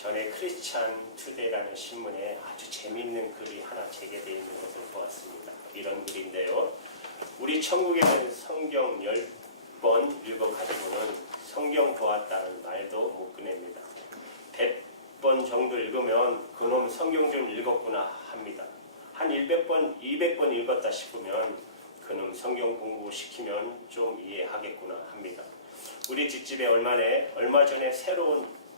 전에 크리스찬 투데이라는 신문에 아주 재미있는 글이 하나 제게되어 있는 것을 보았습니다. 이런 글인데요. 우리 천국에는 성경 10번 읽어가지고는 성경 보았다는 말도 못 꺼냅니다. 100번 정도 읽으면 그놈 성경 좀 읽었구나 합니다. 한 100번, 200번 읽었다 싶으면 그놈 성경 공부시키면 좀 이해하겠구나 합니다. 우리 뒷집에 얼마 전에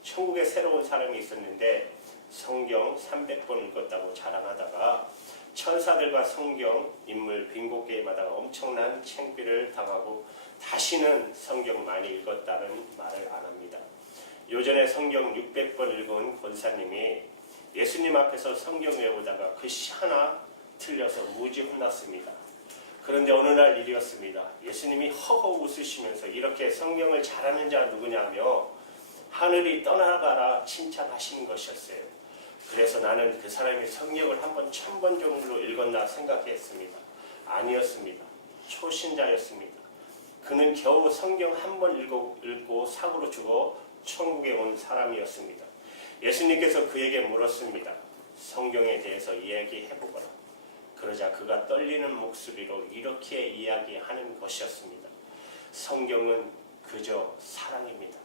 천국에 새로운 사람이 있었는데 성경 300번 읽었다고 자랑하다가 천사들과 성경 인물 빙고 게임하다가 엄청난 창피를 당하고 다시는 성경 많이 읽었다는 말을 안 합니다. 요전에 성경 600번 읽은 권사님이 예수님 앞에서 성경 외우다가 글씨 하나 틀려서 무지 혼났습니다. 그런데 어느 날 일이었습니다. 예수님이 허허 웃으시면서 이렇게 성경을 잘하는 자가 누구냐며 하늘이 떠나가라 칭찬하시는 것이었어요. 그래서 나는 그 사람이 성경을 한번 1000번 정도 읽었나 생각했습니다. 아니었습니다. 초신자였습니다. 그는 겨우 성경 한 번 읽고 사고로 죽어 천국에 온 사람이었습니다. 예수님께서 그에게 물었습니다. 성경에 대해서 이야기해보거라. 그러자 그가 떨리는 목소리로 이렇게 이야기하는 것이었습니다. 성경은 그저 사랑입니다.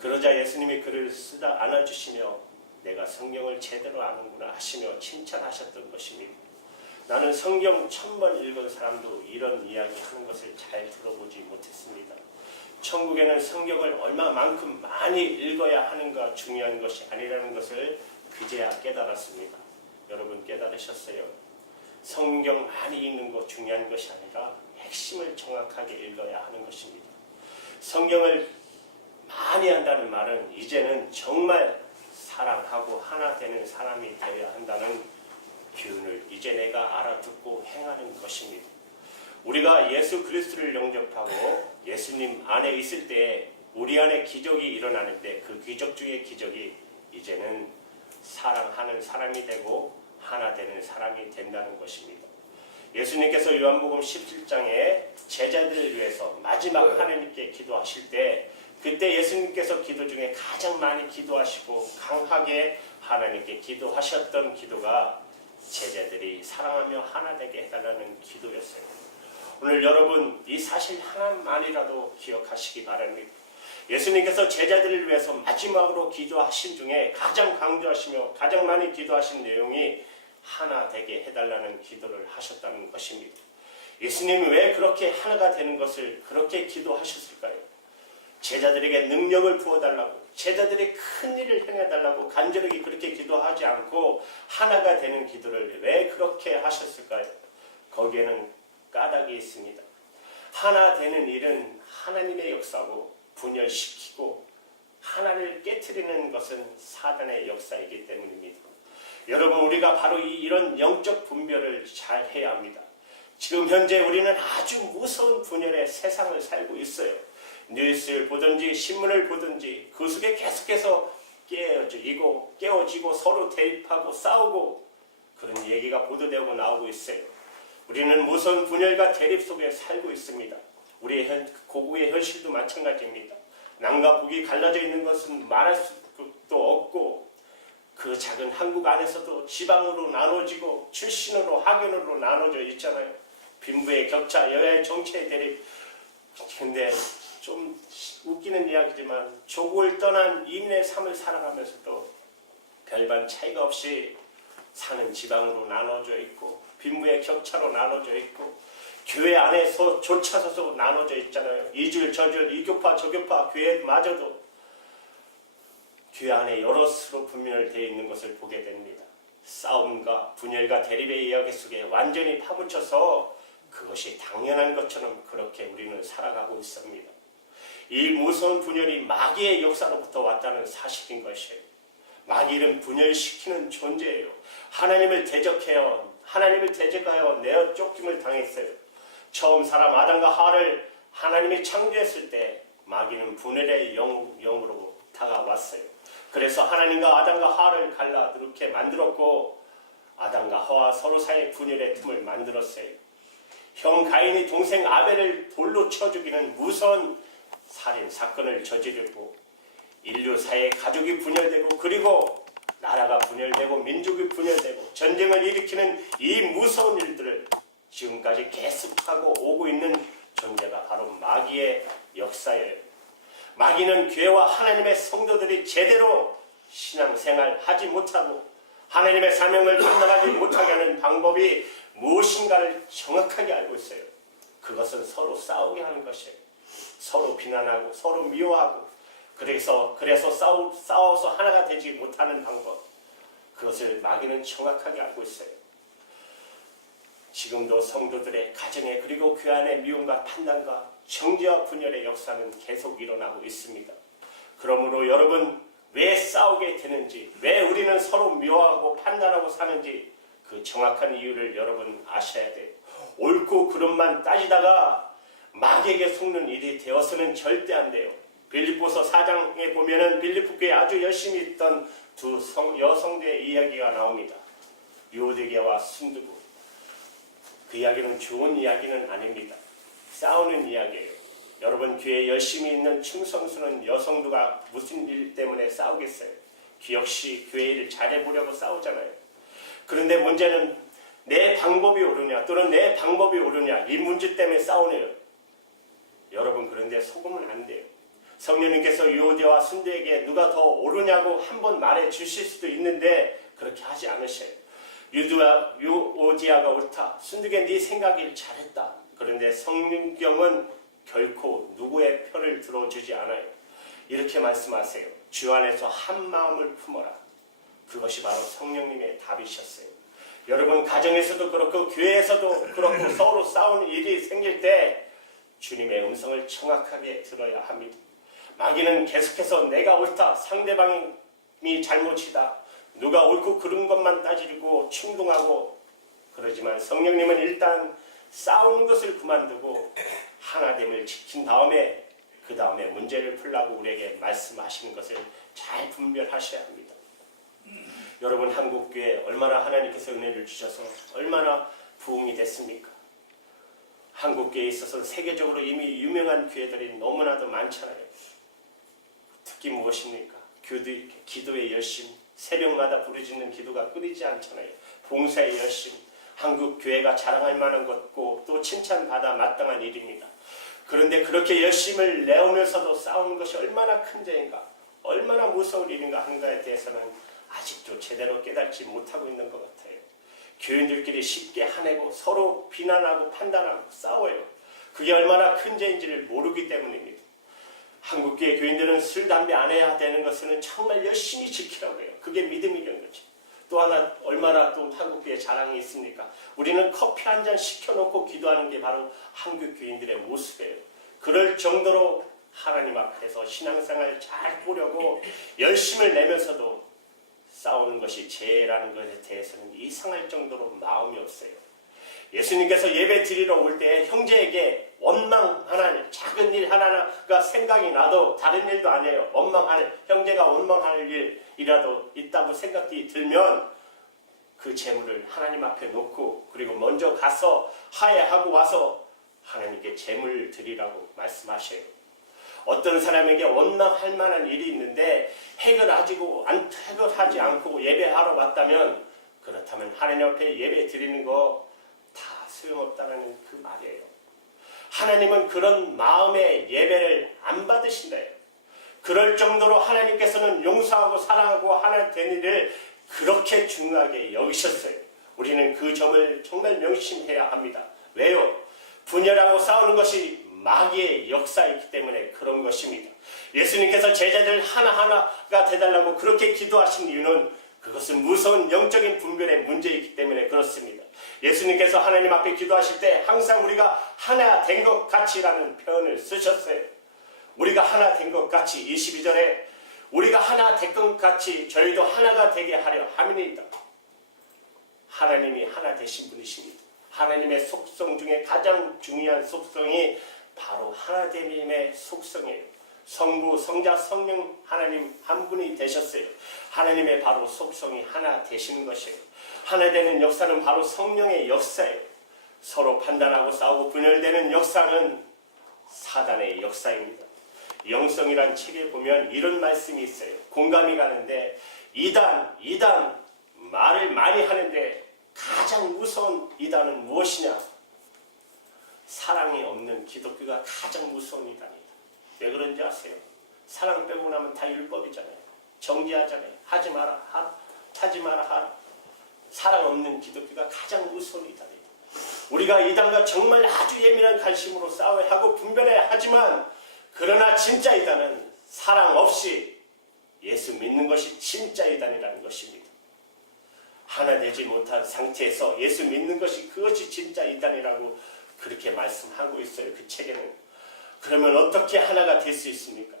그러자 예수님이 그를 쓰다 안아주시며 내가 성경을 제대로 아는구나 하시며 칭찬하셨던 것입니다. 나는 성경 1000번 읽은 사람도 이런 이야기하는 것을 잘 들어보지 못했습니다. 천국에는 성경을 얼마만큼 많이 읽어야 하는가 중요한 것이 아니라는 것을 그제야 깨달았습니다. 여러분 깨달으셨어요? 성경 많이 읽는 것 중요한 것이 아니라 핵심을 정확하게 읽어야 하는 것입니다. 성경을 많이 한다는 말은 이제는 정말 사랑하고 하나 되는 사람이 되어야 한다는 기운을 이제 내가 알아듣고 행하는 것입니다. 우리가 예수 그리스도를 영접하고 예수님 안에 있을 때 우리 안에 기적이 일어나는데 그 기적 중의 기적이 이제는 사랑하는 사람이 되고 하나 되는 사람이 된다는 것입니다. 예수님께서 요한복음 17장에 제자들을 위해서 마지막 하나님께 기도하실 때 그때 예수님께서 기도 중에 가장 많이 기도하시고 강하게 하나님께 기도하셨던 기도가 제자들이 사랑하며 하나 되게 해달라는 기도였어요. 오늘 여러분 이 사실 하나만이라도 기억하시기 바랍니다. 예수님께서 제자들을 위해서 마지막으로 기도하신 중에 가장 강조하시며 가장 많이 기도하신 내용이 하나 되게 해달라는 기도를 하셨다는 것입니다. 예수님이 왜 그렇게 하나가 되는 것을 그렇게 기도하셨을까요? 제자들에게 능력을 부어달라고 제자들이 큰 일을 행해달라고 간절하게 그렇게 기도하지 않고 하나가 되는 기도를 왜 그렇게 하셨을까요? 거기에는 까닭이 있습니다. 하나 되는 일은 하나님의 역사고 분열시키고 하나를 깨트리는 것은 사단의 역사이기 때문입니다. 여러분 우리가 바로 이런 영적 분별을 잘 해야 합니다. 지금 현재 우리는 아주 무서운 분열의 세상을 살고 있어요. 뉴스를 보든지 신문을 보든지 그 속에 계속해서 깨어지고 서로 대립하고 싸우고 그런 얘기가 보도되고 나오고 있어요. 우리는 무서운 분열과 대립 속에 살고 있습니다. 우리의 고국의 현실도 마찬가지입니다. 남과 북이 갈라져 있는 것은 말할 수도 없고 그 작은 한국 안에서도 지방으로 나눠지고 출신으로 학연으로 나눠져 있잖아요. 빈부의 격차, 여야의 정치의 대립. 근데 좀 웃기는 이야기지만 조국을 떠난 이민의 삶을 살아가면서도 별반 차이가 없이 사는 지방으로 나눠져 있고 빈부의 격차로 나눠져 있고 교회 안에서 조차서서 나눠져 있잖아요. 이줄 저줄 이교파 저교파 교회마저도 교회 안에 여럿으로 분열되어 있는 것을 보게 됩니다. 싸움과 분열과 대립의 이야기 속에 완전히 파묻혀서 그것이 당연한 것처럼 그렇게 우리는 살아가고 있습니다. 이 무서운 분열이 마귀의 역사로부터 왔다는 사실인 것이에요. 마귀는 분열시키는 존재예요. 하나님을 대적하여 내어 쫓김을 당했어요. 처음 사람 아담과 하와를 하나님이 창조했을 때 마귀는 분열의 영으로 다가왔어요. 그래서 하나님과 아담과 하와를 갈라 그렇게 만들었고 아담과 하와 서로 사이의 분열의 틈을 만들었어요. 형 가인이 동생 아벨을 돌로 쳐 죽이는 무서운 살인 사건을 저지르고 인류 사회의 가족이 분열되고 그리고 나라가 분열되고 민족이 분열되고 전쟁을 일으키는 이 무서운 일들을 지금까지 계속하고 오고 있는 존재가 바로 마귀의 역사예요. 마귀는 교회와 하나님의 성도들이 제대로 신앙생활 하지 못하고 하나님의 사명을 감당하지 못하게 하는 방법이 무엇인가를 정확하게 알고 있어요. 그것은 서로 싸우게 하는 것이에요. 서로 비난하고 서로 미워하고 그래서 싸워서 하나가 되지 못하는 방법, 그것을 마귀는 정확하게 알고 있어요. 지금도 성도들의 가정에 그리고 교회 안의 미움과 판단과 정죄와 분열의 역사는 계속 일어나고 있습니다. 그러므로 여러분, 왜 싸우게 되는지, 왜 우리는 서로 미워하고 판단하고 사는지 그 정확한 이유를 여러분 아셔야 돼요. 옳고 그름만 따지다가 마귀에게 속는 일이 되어서는 절대 안 돼요. 빌립보서 4장에 보면은 빌립보 교회에 아주 열심히 있던 두 여성들의 이야기가 나옵니다. 유오디게와 순두부. 그 이야기는 좋은 이야기는 아닙니다. 싸우는 이야기예요. 여러분, 교회에 열심히 있는 충성스러운 여성도가 무슨 일 때문에 싸우겠어요? 역시 교회 일을 잘해보려고 싸우잖아요. 그런데 문제는 내 방법이 옳으냐 또는 내 방법이 옳으냐, 이 문제 때문에 싸우네요. 여러분, 그런데 속으면 안 돼요. 성령님께서 유오디아와 순두에게 누가 더 옳으냐고 한번 말해 주실 수도 있는데 그렇게 하지 않으셔요. 유오디아가 옳다, 순두게 네 생각이 잘했다. 그런데 성경은 결코 누구의 편을 들어주지 않아요. 이렇게 말씀하세요. 주 안에서 한 마음을 품어라. 그것이 바로 성령님의 답이셨어요. 여러분, 가정에서도 그렇고 교회에서도 그렇고 서로 싸우는 일이 생길 때 주님의 음성을 정확하게 들어야 합니다. 마귀는 계속해서 내가 옳다, 상대방이 잘못이다, 누가 옳고 그른 것만 따지고 충동하고 그러지만 성령님은 일단 싸우는 것을 그만두고 하나됨을 지킨 다음에 그 다음에 문제를 풀라고 우리에게 말씀하시는 것을 잘 분별하셔야 합니다. 여러분, 한국교회 얼마나 하나님께서 은혜를 주셔서 얼마나 부흥이 됐습니까? 한국교회에 있어서 세계적으로 이미 유명한 교회들이 너무나도 많잖아요. 특히 무엇입니까? 기도의 열심, 새벽마다 부르짖는 기도가 끊이지 않잖아요. 봉사의 열심, 한국 교회가 자랑할 만한 것고 또 칭찬받아 마땅한 일입니다. 그런데 그렇게 열심을 내오면서도 싸우는 것이 얼마나 큰 죄인가, 얼마나 무서운 일인가 한가에 대해서는 아직도 제대로 깨닫지 못하고 있는 것 같아요. 교인들끼리 쉽게 화내고 서로 비난하고 판단하고 싸워요. 그게 얼마나 큰 죄인지를 모르기 때문입니다. 한국교회 교인들은 술, 담배 안 해야 되는 것은 정말 열심히 지키라고 해요. 그게 믿음이라는 거지. 또 하나, 얼마나 또 한국교회 자랑이 있습니까? 우리는 커피 한 잔 시켜놓고 기도하는 게 바로 한국 교인들의 모습이에요. 그럴 정도로 하나님 앞에서 신앙생활을 잘 보려고 열심을 내면서도 싸우는 것이 죄라는 것에 대해서는 이상할 정도로 마음이 없어요. 예수님께서 예배 드리러 올 때 형제에게 원망하는 작은 일 하나가 생각이 나도 다른 일도 아니에요. 형제가 원망할 일이라도 있다고 생각이 들면 그 재물을 하나님 앞에 놓고 그리고 먼저 가서 화해하고 와서 하나님께 재물 드리라고 말씀하셔요. 어떤 사람에게 원망할 만한 일이 있는데 해결하지 않고 예배하러 왔다면, 그렇다면 하나님 앞에 예배 드리는 거 다 소용없다는 그 말이에요. 하나님은 그런 마음의 예배를 안 받으신다요. 그럴 정도로 하나님께서는 용서하고 사랑하고 하나 된 일을 그렇게 중요하게 여기셨어요. 우리는 그 점을 정말 명심해야 합니다. 왜요? 분열하고 싸우는 것이 마귀의 역사이기 때문에 그런 것입니다. 예수님께서 제자들 하나하나가 되달라고 그렇게 기도하신 이유는 그것은 무서운 영적인 분별의 문제이기 때문에 그렇습니다. 예수님께서 하나님 앞에 기도하실 때 항상 우리가 하나 된 것 같이라는 표현을 쓰셨어요. 우리가 하나 된 것 같이, 22절에 우리가 하나 된 것 같이 저희도 하나가 되게 하려 함이니이다. 하나님이 하나 되신 분이십니다. 하나님의 속성 중에 가장 중요한 속성이 바로 하나됨의 속성이에요. 성부, 성자, 성령 하나님 한 분이 되셨어요. 하나님의 바로 속성이 하나 되시는 것이에요. 하나 되는 역사는 바로 성령의 역사예요. 서로 판단하고 싸우고 분열되는 역사는 사단의 역사입니다. 영성이란 책에 보면 이런 말씀이 있어요. 공감이 가는데 이단 말을 많이 하는데 가장 무서운 이단은 무엇이냐? 사랑이 없는 기독교가 가장 무서운 이단이다. 왜 그런지 아세요? 사랑 빼고 나면 다 율법이잖아요. 정죄하잖아요. 하지 마라, 하지 마라, 하라. 사랑 없는 기독교가 가장 무서운 이단이다. 우리가 이단과 정말 아주 예민한 관심으로 싸워야 하고 분별해야 하지만 그러나 진짜 이단은 사랑 없이 예수 믿는 것이 진짜 이단이라는 것입니다. 하나 되지 못한 상태에서 예수 믿는 것이 그것이 진짜 이단이라고 그렇게 말씀하고 있어요. 그 책에는. 그러면 어떻게 하나가 될 수 있습니까?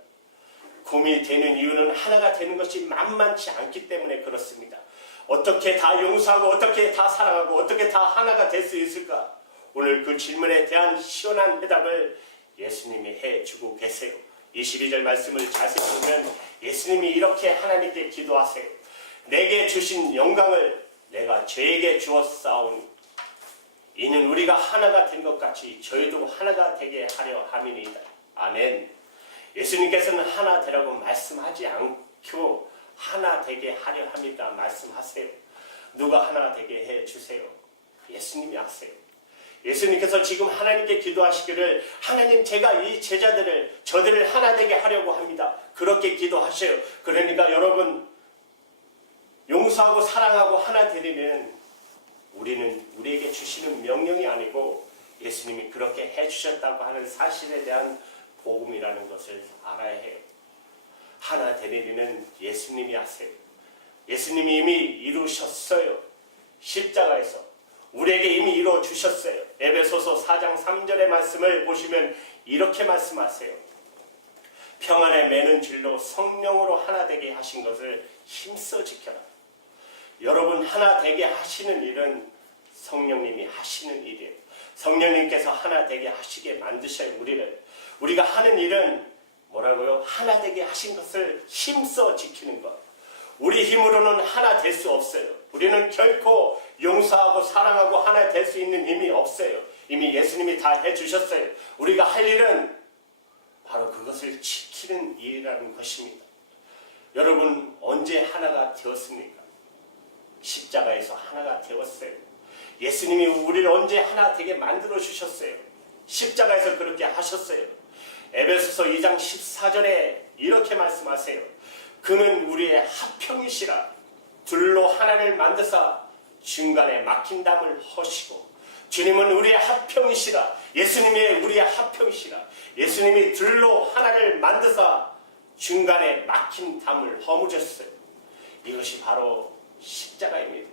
고민이 되는 이유는 하나가 되는 것이 만만치 않기 때문에 그렇습니다. 어떻게 다 용서하고 어떻게 다 사랑하고 어떻게 다 하나가 될 수 있을까? 오늘 그 질문에 대한 시원한 해답을 예수님이 해주고 계세요. 22절 말씀을 자세히 보면 예수님이 이렇게 하나님께 기도하세요. 내게 주신 영광을 내가 저에게 주었사오니 이는 우리가 하나가 된 것 같이 저희도 하나가 되게 하려 함이니이다. 아멘. 예수님께서는 하나 되라고 말씀하지 않고 하나 되게 하려 합니다. 말씀하세요. 누가 하나 되게 해주세요? 예수님이 하세요. 예수님께서 지금 하나님께 기도하시기를 하나님 제가 이 제자들을 저들을 하나 되게 하려고 합니다. 그렇게 기도하셔요. 그러니까 여러분 용서하고 사랑하고 하나 되려면 우리는 우리에게 주시는 명령이 아니고 예수님이 그렇게 해주셨다고 하는 사실에 대한 복음이라는 것을 알아야 해요. 하나 되리는 예수님이 하세요. 예수님이 이미 이루셨어요. 십자가에서 우리에게 이미 이루어주셨어요. 에베소서 4장 3절의 말씀을 보시면 이렇게 말씀하세요. 평안에 매는 줄로 성령으로 하나 되게 하신 것을 힘써 지켜라. 여러분 하나 되게 하시는 일은 성령님이 하시는 일이에요. 성령님께서 하나 되게 하시게 만드셔요. 우리가 하는 일은 뭐라고요? 하나 되게 하신 것을 힘써 지키는 것. 우리 힘으로는 하나 될 수 없어요. 우리는 결코 용서하고 사랑하고 하나 될 수 있는 힘이 없어요. 이미 예수님이 다 해주셨어요. 우리가 할 일은 바로 그것을 지키는 일이라는 것입니다. 여러분 언제 하나가 되었습니까? 십자가에서 하나가 되었어요. 예수님이 우리를 언제 하나 되게 만들어 주셨어요. 십자가에서 그렇게 하셨어요. 에베소서 2장 14절에 이렇게 말씀하세요. 그는 우리의 합평이시라. 둘로 하나를 만드사 중간에 막힌 담을 허시고. 주님은 우리의 합평이시라. 예수님이 우리의 합평이시라. 예수님이 둘로 하나를 만드사 중간에 막힌 담을 허무셨어요. 이것이 바로 십자가입니다.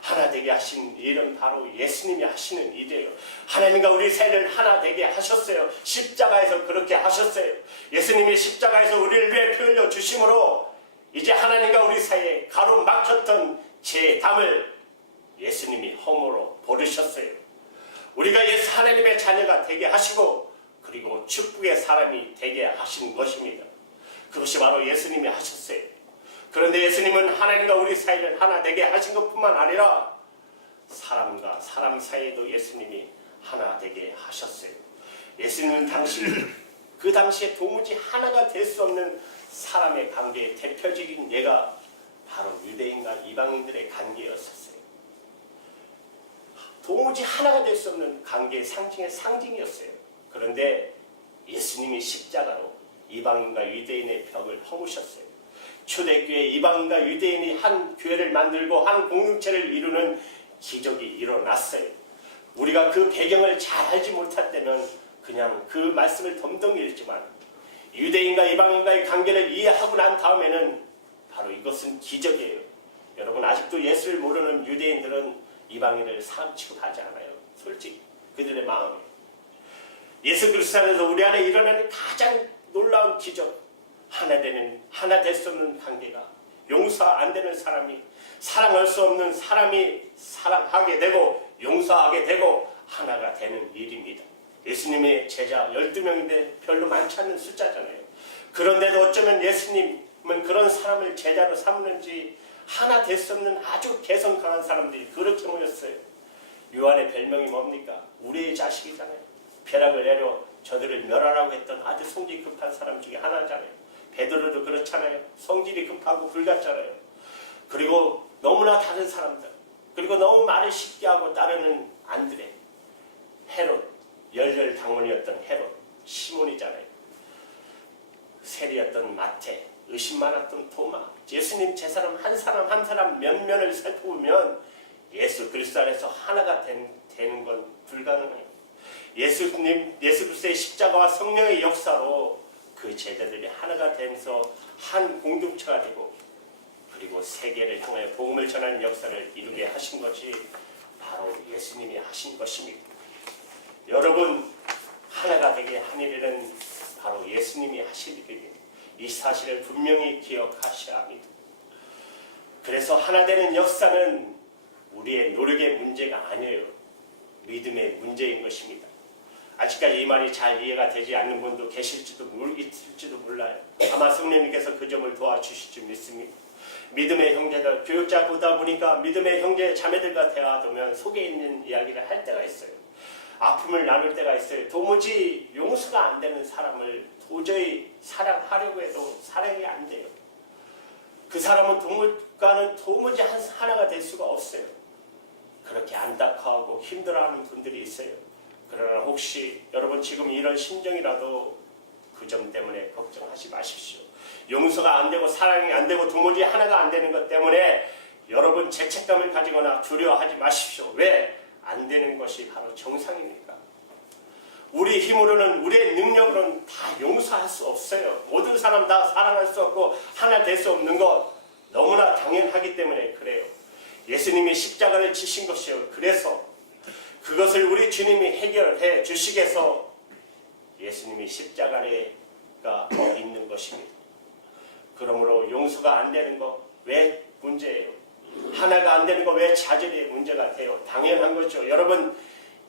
하나 되게 하신 일은 바로 예수님이 하시는 일이에요. 하나님과 우리 사이를 하나 되게 하셨어요. 십자가에서 그렇게 하셨어요. 예수님이 십자가에서 우리를 위해 피 흘려 주심으로 이제 하나님과 우리 사이에 가로막혔던 제 담을 예수님이 허물어 버리셨어요. 우리가 하나님의 자녀가 되게 하시고 그리고 축복의 사람이 되게 하신 것입니다. 그것이 바로 예수님이 하셨어요. 그런데 예수님은 하나님과 우리 사이를 하나 되게 하신 것뿐만 아니라 사람과 사람 사이에도 예수님이 하나 되게 하셨어요. 예수님은 그 당시에 도무지 하나가 될 수 없는 사람의 관계의 대표적인 예가 바로 유대인과 이방인들의 관계였었어요. 도무지 하나가 될 수 없는 관계의 상징이었어요. 그런데 예수님이 십자가로 이방인과 유대인의 벽을 허무셨어요. 초대교회 이방인과 유대인이 한 교회를 만들고 한 공동체를 이루는 기적이 일어났어요. 우리가 그 배경을 잘 알지 못할 때는 그냥 그 말씀을 덤덤히 읽지만 유대인과 이방인과의 관계를 이해하고 난 다음에는 바로 이것은 기적이에요. 여러분 아직도 예수를 모르는 유대인들은 이방인을 사람 취급하지 않아요. 솔직히 그들의 마음이. 예수 그리스도 안에서 우리 안에 일어나는 가장 놀라운 기적, 하나 될 수 없는 관계가, 용서 안 되는 사람이, 사랑할 수 없는 사람이 사랑하게 되고 용서하게 되고 하나가 되는 일입니다. 예수님의 제자 12명인데 별로 많지 않은 숫자잖아요. 그런데도 어쩌면 예수님은 그런 사람을 제자로 삼는지 하나 될 수 없는 아주 개성 강한 사람들이 그렇게 모였어요. 요한의 별명이 뭡니까? 우리의 자식이잖아요. 벼락을 내려 저들을 멸하라고 했던 아주 성질이 급한 사람 중에 하나잖아요. 베드로도 그렇잖아요. 성질이 급하고 불같잖아요. 그리고 너무나 다른 사람들, 그리고 너무 말을 쉽게 하고 따르는 안드레, 헤롯, 열렬 당원이었던 헤롯, 시몬이잖아요. 세리였던 마태, 의심 많았던 토마, 예수님 제 사람 한 사람 한 사람 면면을 살펴보면 예수 그리스도 안에서 하나가 되는 건 불가능해요. 예수 그리스도의 십자가와 성령의 역사로 그 제자들이 하나가 되면서 한 공동체가 되고, 그리고 세계를 향하여 복음을 전하는 역사를 이루게 하신 것이 바로 예수님이 하신 것입니다. 여러분, 하나가 되게 한 일은 바로 예수님이 하신 일입니다. 이 사실을 분명히 기억하셔야 합니다. 그래서 하나 되는 역사는 우리의 노력의 문제가 아니에요. 믿음의 문제인 것입니다. 아직까지 이 말이 잘 이해가 되지 않는 분도 계실지도 몰라요. 아마 성령님께서 그 점을 도와주실 줄 믿습니다. 믿음의 형제들, 교육자 보다 보니까 믿음의 형제 자매들과 대화하면 속에 있는 이야기를 할 때가 있어요. 아픔을 나눌 때가 있어요. 도무지 용서가 안 되는 사람을 도저히 사랑하려고 해도 사랑이 안 돼요. 그 사람은 동물과는 도무지 하나가 될 수가 없어요. 그렇게 안타까워하고 힘들어하는 분들이 있어요. 그러나 혹시 여러분 지금 이런 심정이라도 그 점 때문에 걱정하지 마십시오. 용서가 안 되고 사랑이 안 되고 도무지 하나가 안 되는 것 때문에 여러분 죄책감을 가지거나 두려워하지 마십시오. 왜? 안 되는 것이 바로 정상이니까. 우리 힘으로는, 우리의 능력으로는 다 용서할 수 없어요. 모든 사람 다 사랑할 수 없고 하나 될 수 없는 것 너무나 당연하기 때문에 그래요. 예수님이 십자가를 지신 것이요. 그래서 그것을 우리 주님이 해결해 주시겠어 예수님이 십자가가 있는 것입니다. 그러므로 용서가 안 되는 거 왜 문제예요? 하나가 안 되는 거 왜 자질의 문제가 돼요? 당연한 거죠. 여러분,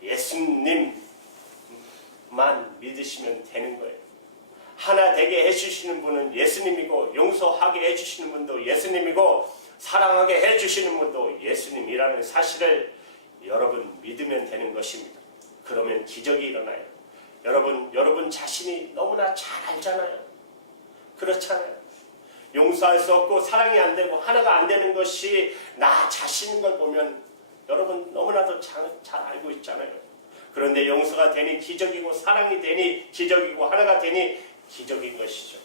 예수님만 믿으시면 되는 거예요. 하나 되게 해주시는 분은 예수님이고, 용서하게 해주시는 분도 예수님이고, 사랑하게 해주시는 분도 예수님이라는 사실을 여러분 믿으면 되는 것입니다. 그러면 기적이 일어나요. 여러분 자신이 너무나 잘 알잖아요. 그렇잖아요. 용서할 수 없고 사랑이 안 되고 하나가 안 되는 것이 나 자신인 걸 보면 여러분 너무나도 잘 알고 있잖아요. 그런데 용서가 되니 기적이고 사랑이 되니 기적이고 하나가 되니 기적인 것이죠.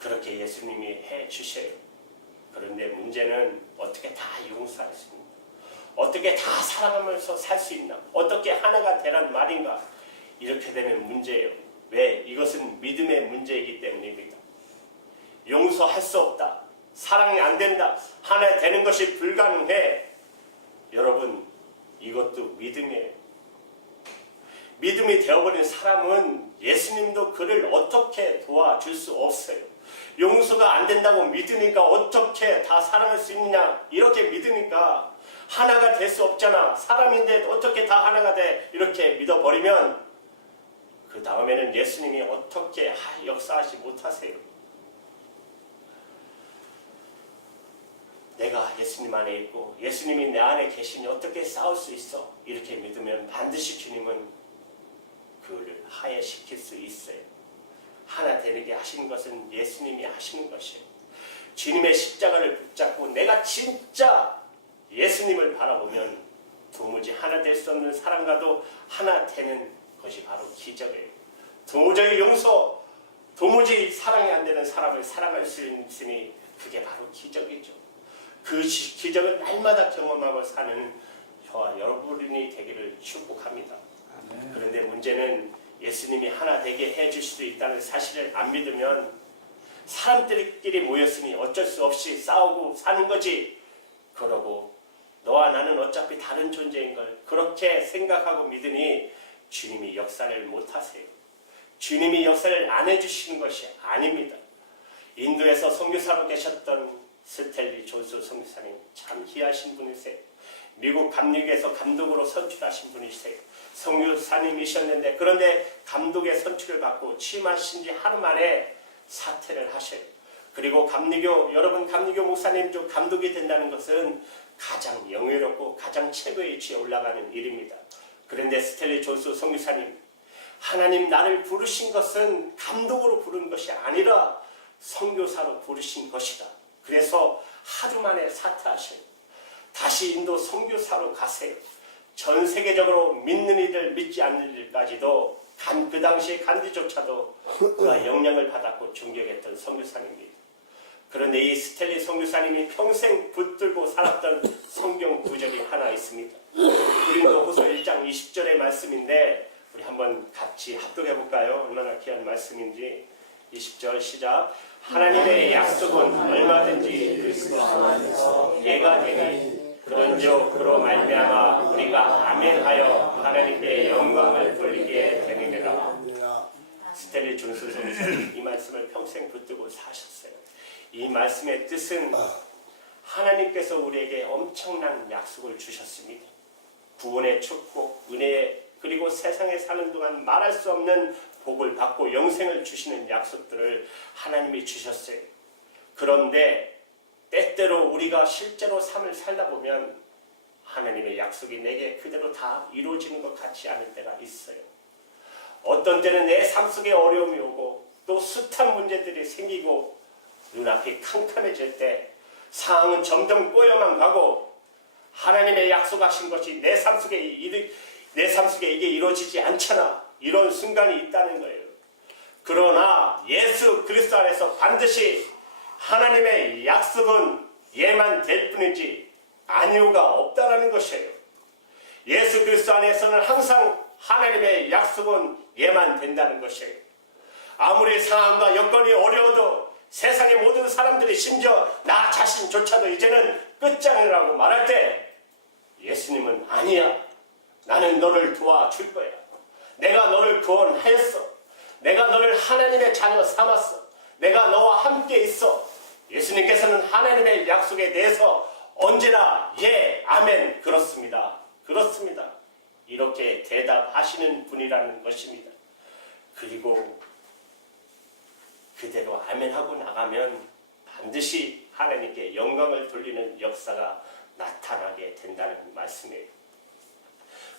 그렇게 예수님이 해 주셔요. 그런데 문제는 어떻게 다 용서할 수 있나? 어떻게 다 사랑하면서 살 수 있나? 어떻게 하나가 되란 말인가? 이렇게 되면 문제예요. 왜? 이것은 믿음의 문제이기 때문입니다. 용서할 수 없다. 사랑이 안 된다. 하나 되는 것이 불가능해. 여러분, 이것도 믿음이에요. 믿음이 되어버린 사람은 예수님도 그를 어떻게 도와줄 수 없어요. 용서가 안 된다고 믿으니까 어떻게 다 사랑할 수 있느냐? 이렇게 믿으니까 하나가 될 수 없잖아. 사람인데 어떻게 다 하나가 돼? 이렇게 믿어버리면 그 다음에는 예수님이 어떻게 역사하지 못하세요. 내가 예수님 안에 있고 예수님이 내 안에 계시니 어떻게 싸울 수 있어? 이렇게 믿으면 반드시 주님은 그를 하야시킬 수 있어요. 하나 되게 하시는 것은 예수님이 하시는 것이에요. 주님의 십자가를 붙잡고 내가 진짜 예수님을 바라보면 도무지 하나 될 수 없는 사람과도 하나 되는 것이 바로 기적이에요. 도저히 도무지 사랑이 안 되는 사람을 사랑할 수 있으니 그게 바로 기적이죠. 그 기적을 날마다 경험하고 사는 저와 여러분이 되기를 축복합니다. 그런데 문제는 예수님이 하나 되게 해주실 수 있다는 사실을 안 믿으면 사람들끼리 모였으니 어쩔 수 없이 싸우고 사는 거지. 그러고 너와 나는 어차피 다른 존재인 걸 그렇게 생각하고 믿으니 주님이 역사를 못하세요. 주님이 역사를 안 해주시는 것이 아닙니다. 인도에서 선교사로 계셨던 스텔리 존스 선교사님 참 귀하신 분이세요. 미국 감리교에서 감독으로 선출하신 분이세요. 선교사님이셨는데 그런데 감독의 선출을 받고 취임하신 지 하루 만에 사퇴를 하셔요. 그리고 여러분 감리교 목사님 중 감독이 된다는 것은 가장 영예롭고 가장 최고의 위치에 올라가는 일입니다. 그런데 스텔리 존스 선교사님 하나님 나를 부르신 것은 감독으로 부른 것이 아니라 선교사로 부르신 것이다. 그래서 하루 만에 사퇴하셔요. 다시 인도 선교사로 가세요. 전 세계적으로 믿는 이들 믿지 않는 이들까지도 그 당시에 간디조차도 그가 영향을 받았고 존경했던 선교사님입니다. 그런데 이 스탠리 선교사님이 평생 붙들고 살았던 성경 구절이 하나 있습니다. 고린도후서 1장 20절의 말씀인데 우리 한번 같이 합독해 볼까요? 얼마나 귀한 말씀인지. 20절 시작. 하나님의 약속은 얼마든지 그리스도 안에서 예가 되니 그런즉 그로 말미암아 우리가 아멘하여 하나님께 영광을 돌리게 되느니라. 스탠리 존슨 선생님이 이 말씀을 평생 붙들고 사셨어요. 이 말씀의 뜻은 하나님께서 우리에게 엄청난 약속을 주셨습니다. 구원의 축복, 은혜, 그리고 세상에 사는 동안 말할 수 없는 복을 받고 영생을 주시는 약속들을 하나님이 주셨어요. 그런데 때때로 우리가 실제로 삶을 살다 보면 하나님의 약속이 내게 그대로 다 이루어지는 것 같지 않을 때가 있어요. 어떤 때는 내 삶 속에 어려움이 오고 또 숱한 문제들이 생기고 눈앞이 캄캄해질 때 상황은 점점 꼬여만 가고 하나님의 약속하신 것이 내 삶 속에 이게 이루어지지 않잖아. 이런 순간이 있다는 거예요. 그러나 예수 그리스도 안에서 반드시 하나님의 약속은 예만 될 뿐이지 아니오가 없다라는 것이에요. 예수 그리스도 안에서는 항상 하나님의 약속은 예만 된다는 것이에요. 아무리 상황과 여건이 어려워도 세상의 모든 사람들이 심지어 나 자신조차도 이제는 끝장이라고 말할 때 예수님은 아니야. 나는 너를 도와줄 거야. 내가 너를 구원하였어. 내가 너를 하나님의 자녀 삼았어. 내가 너와 함께 있어. 예수님께서는 하나님의 약속에 대해서 언제나 예, 아멘, 그렇습니다. 그렇습니다. 이렇게 대답하시는 분이라는 것입니다. 그리고 그대로 아멘하고 나가면 반드시 하나님께 영광을 돌리는 역사가 나타나게 된다는 말씀이에요.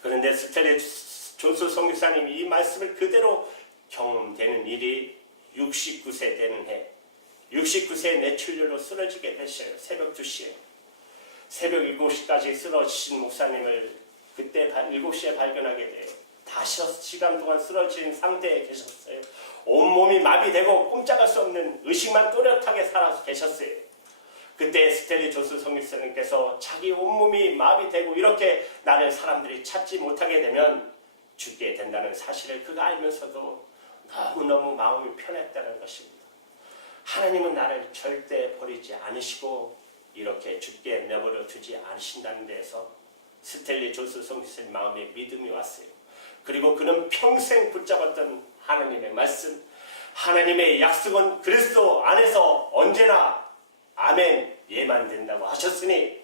그런데 스탠리 존슨 선교사님이 이 말씀을 그대로 경험되는 일이 69세 되는 해 69세의 뇌출혈로 쓰러지게 되셔요. 새벽 2시에. 새벽 7시까지 쓰러지신 목사님을 그때 7시에 발견하게 돼요. 5시간 동안 쓰러진 상태에 계셨어요. 온몸이 마비되고 꼼짝할 수 없는 의식만 또렷하게 살아서 계셨어요. 그때 스탠리 존슨 선교사님께서 자기 온몸이 마비되고 이렇게 나를 사람들이 찾지 못하게 되면 죽게 된다는 사실을 그가 알면서도 너무너무 마음이 편했다는 것입니다. 하나님은 나를 절대 버리지 않으시고 이렇게 죽게 내버려 두지 않으신다는 데에서 스탠리 존슨 선교사님 마음에 믿음이 왔어요. 그리고 그는 평생 붙잡았던 하나님의 말씀, 하나님의 약속은 그리스도 안에서 언제나 아멘, 예만 된다고 하셨으니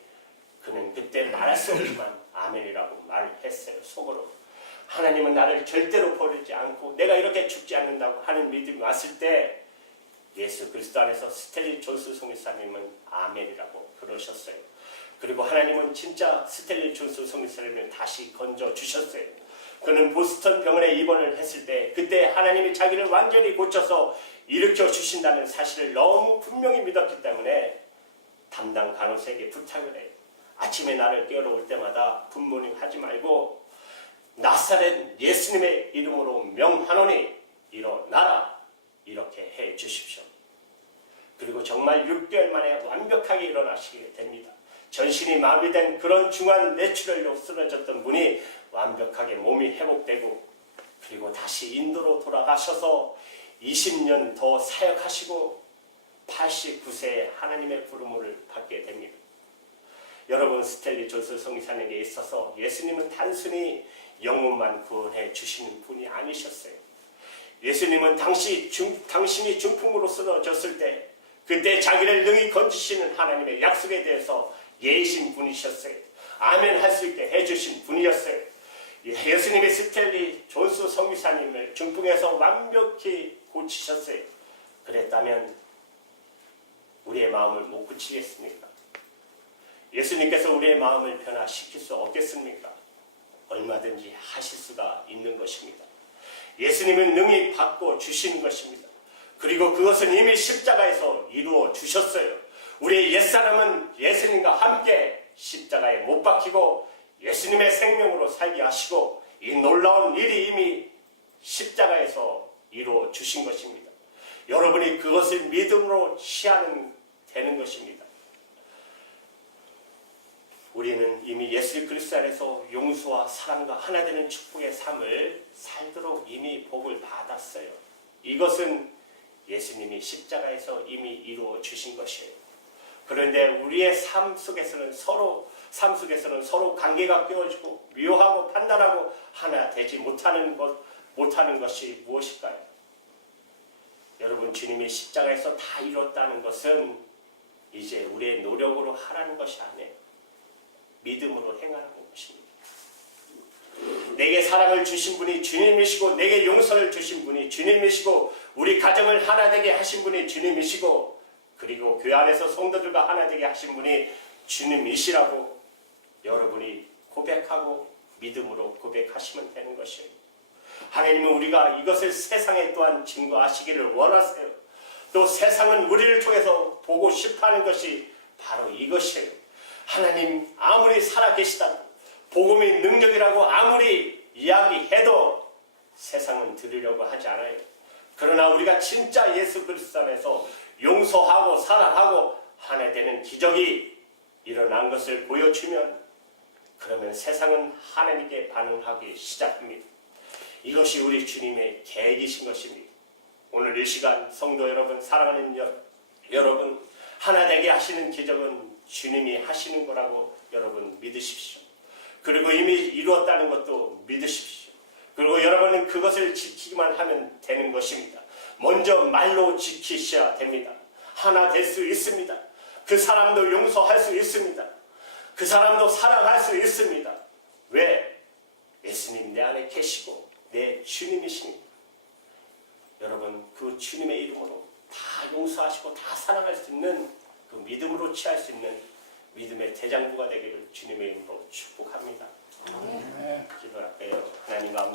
그는 그때 말할 수 없지만 아멘이라고 말했어요. 속으로. 하나님은 나를 절대로 버리지 않고 내가 이렇게 죽지 않는다고 하는 믿음이 왔을 때 예수 그리스도 안에서 스탠리 존슨 선교사님은 아멘이라고 그러셨어요. 그리고 하나님은 진짜 스탠리 존슨 선교사님을 다시 건져주셨어요. 그는 보스턴 병원에 입원을 했을 때 그때 하나님이 자기를 완전히 고쳐서 일으켜 주신다는 사실을 너무 분명히 믿었기 때문에 담당 간호사에게 부탁을 해요. 아침에 나를 깨우러 올 때마다 굿모닝 하지 말고 나사렛 예수님의 이름으로 명하노니 일어나라 이렇게 해 주십시오. 그리고 정말 6개월 만에 완벽하게 일어나시게 됩니다. 전신이 마비된 그런 중한 뇌출혈로 쓰러졌던 분이 완벽하게 몸이 회복되고 그리고 다시 인도로 돌아가셔서 20년 더 사역하시고 89세에 하나님의 부름을 받게 됩니다. 여러분, 스탠리 존슨 선교사님에게 있어서 예수님은 단순히 영혼만 구원해 주시는 분이 아니셨어요. 예수님은 당신이 중풍으로 쓰러졌을 때 그때 자기를 능히 건지시는 하나님의 약속에 대해서 예이신 분이셨어요. 아멘 할 수 있게 해주신 분이었어요. 예수님이 스탠리 존슨 선교사님을 중풍에서 완벽히 고치셨어요. 그랬다면 우리의 마음을 못 고치겠습니까? 예수님께서 우리의 마음을 변화시킬 수 없겠습니까? 얼마든지 하실 수가 있는 것입니다. 예수님은 능히 받고 주시는 것입니다. 그리고 그것은 이미 십자가에서 이루어 주셨어요. 우리의 옛사람은 예수님과 함께 십자가에 못 박히고 예수님의 생명으로 살게 하시고 이 놀라운 일이 이미 십자가에서 이루어 주신 것입니다. 여러분이 그것을 믿음으로 취하는 되는 것입니다. 우리는 이미 예수 그리스도 안에서 용서와 사랑과 하나 되는 축복의 삶을 살도록 이미 복을 받았어요. 이것은 예수님이 십자가에서 이미 이루어 주신 것이에요. 그런데 우리의 삶 속에서는 서로 관계가 깨어지고 미워하고 판단하고 하나 되지 못하는 것이 무엇일까요? 여러분, 주님이 십자가에서 다 이뤘다는 것은 이제 우리의 노력으로 하라는 것이 아니에요. 믿음으로 행하는 것입니다. 내게 사랑을 주신 분이 주님이시고 내게 용서를 주신 분이 주님이시고 우리 가정을 하나 되게 하신 분이 주님이시고 그리고 교회 안에서 성도들과 하나 되게 하신 분이 주님이시라고 여러분이 고백하고 믿음으로 고백하시면 되는 것이에요. 하나님은 우리가 이것을 세상에 또한 증거하시기를 원하세요. 또 세상은 우리를 통해서 보고 싶어하는 것이 바로 이것이에요. 하나님 아무리 살아계시다 복음의 능력이라고 아무리 이야기해도 세상은 들으려고 하지 않아요. 그러나 우리가 진짜 예수 그리스도 안에서 용서하고 사랑하고 하나 되는 기적이 일어난 것을 보여주면 그러면 세상은 하나님께 반응하기 시작합니다. 이것이 우리 주님의 계획이신 것입니다. 오늘 이 시간 성도 여러분, 사랑하는 여러분, 하나 되게 하시는 기적은 주님이 하시는 거라고 여러분 믿으십시오. 그리고 이미 이루었다는 것도 믿으십시오. 그리고 여러분은 그것을 지키기만 하면 되는 것입니다. 먼저 말로 지키셔야 됩니다. 하나 될 수 있습니다. 그 사람도 용서할 수 있습니다. 그 사람도 사랑할 수 있습니다. 왜? 예수님 내 안에 계시고 내 주님이십니다. 여러분, 그 주님의 이름으로 다 용서하시고 다 사랑할 수 있는 그 믿음으로 취할 수 있는 믿음의 대장부가 되기를 주님의 이름으로 축복합니다. 기도할게요. 하나님 감사